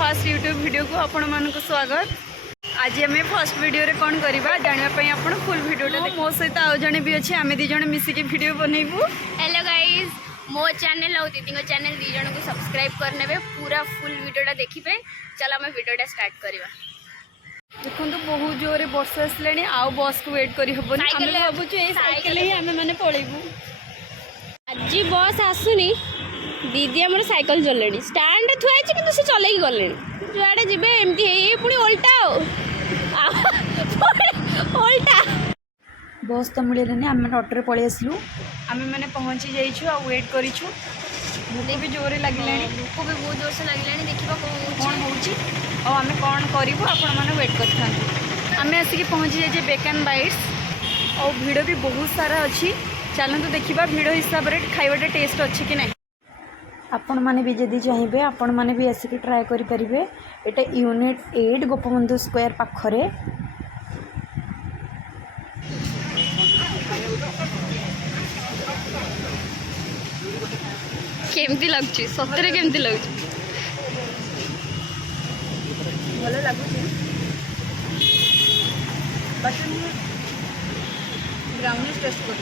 First YouTube video को आपण मानक स्वागत। आज आम फर्स्ट वीडियो रे कौन करवा जानापी आपण फुल वीडियो मो सहित आउ जड़े भी अच्छे आम दिज मिसिकी वीडियो बनइबू। हेलो गाइज, मो चैनल और दीदी चैनल दी जन को सब्सक्राइब करने पूरा फुल वीडियोटा देखिए। चल आम वीडियोटा स्टार्ट करवा। देखो बहुत जोरे वर्षा आसले आउ बस को वेट करी हबनी। हम भाबुछु ए साइकिल ही आमे माने पळेबू। आज बस आसुनी, दीदी आम साइकिल चलनी स्टाण्ड थुआई कि से चल गले जुआड़े जी एमती पुणी ओल्टा ओल्टा बस तो मिलने आम ऑटो पलि आसलु। आम मैंने पहुँची जाइछु आ वेट करिछु। भूख भी जोरे लगे, भूख भी बहुत जोर से लगे। देखा कौन हो आम कौन करूँ आपण मैंने वेट कर आम आसिक पहुँची जाइए बेकन बाइट्स और भिड़ भी बहुत सारा अच्छी। चलते देखा भिड़ हिसाब से खाइबाटा टेस्ट अच्छी कि नहीं। आपण मैंने भी जदि चाहिए आपण मैंने भी आसिक ट्राए करेंगे। यहाँ यूनिट 8 गोपबंधु स्क्वायर पाखरे। केमती लगुच सतरे केमती लगुच भल लगुच ब्राउनीज टेस्ट कर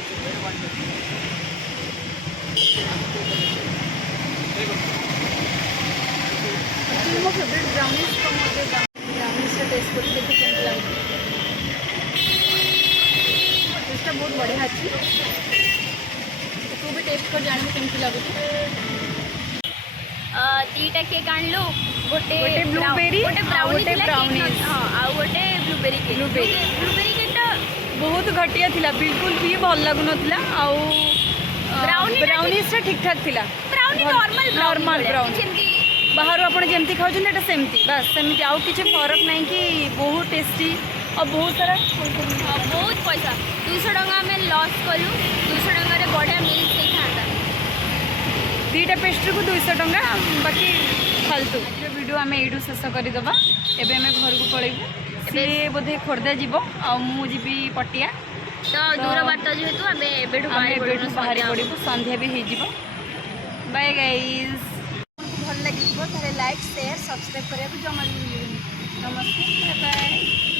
मो फेवरेट ब्राउनीज तो मुझे ब्राउनीज से टेस्ट कर टेस्टा बहुत बढ़िया अच्छी। तू भी टेस्ट कर जान केमती लगुच। दीटा केक आणलु गोटे ब्लूबेरी गोटे ब्राउनीज हां आ गोटे ब्लूबेरी केक। ब्लूबेरी केकटा बहुत घटिया थिला, बिल्कुल भी भल लागु नथिला। आ ब्राउनीज ठीक ठाक थिला। ब्राउनी नॉर्मल ब्राउनी बाहर आप जमी खाऊँ सेमती बस सेमती आउ किसी फरक नहीं कि बहुत टेस्टी और बहुत सारा बहुत पैसा 200 टंका आम लॉस कलु। 200 टंका बढ़िया मिल्क केक था। दीटा पेस्ट्री को 200 टंका बाकी फालतू। वीडियो आम यू शेष करदे। एवं आम घर को पलैबू। सी बोधे खोर्धा जीव आजी पटिया तो दूर बाट जेहेतु आम बाहरी पड़ू। संध्या भी हो। Bye guys. भल लगे लाइक शेयर सब्सक्राइब करने को जमा भी। नमस्ते बाय।